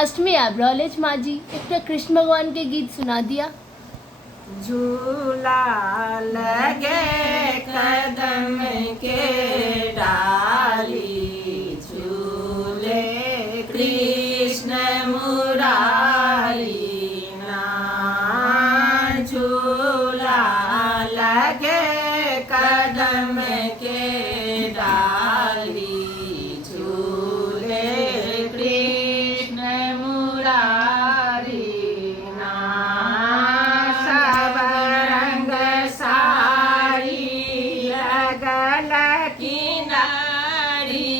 अष्टमी एब्रोलेज माँ जी एक कृष्ण भगवान के गीत सुना दिया। झूला लगे कदम के डाली, झूले कृष्ण मुरारी ना। झूला लगे कदम के डाली, झूले कृष्ण मुरारी ना। सब रंग साड़ी लगल किनारी,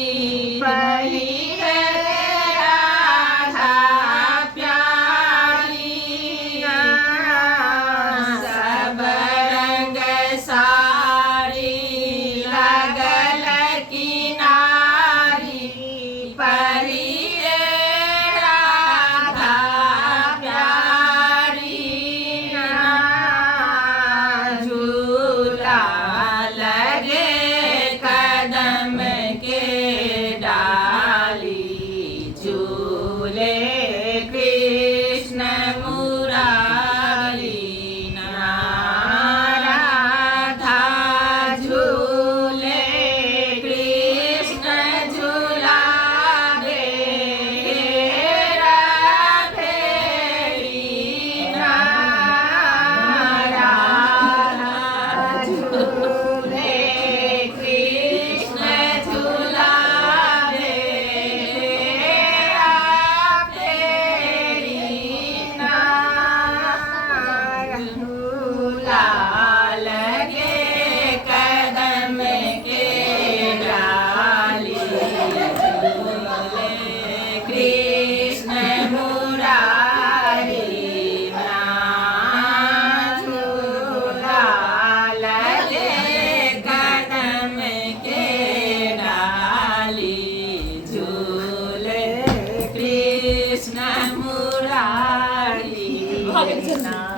पहिरे राधा प्यारी ना। सब रंग साड़ी लगल किनारी, पहिरे राधा प्यारी ना। झूला लगे कदम के डाली, झूले कृष्ण मुरारी ना। राधा झूले कृष्ण झूलावे, राधेरी ना। राधा झूले कृष्ण झूलावे, राधेरी ना। झूला लगे कदम के डाली, झूले कृष्ण मुरारी ना। झूला लगे कदम के डाली, झूले कृष्ण मुरारी ना।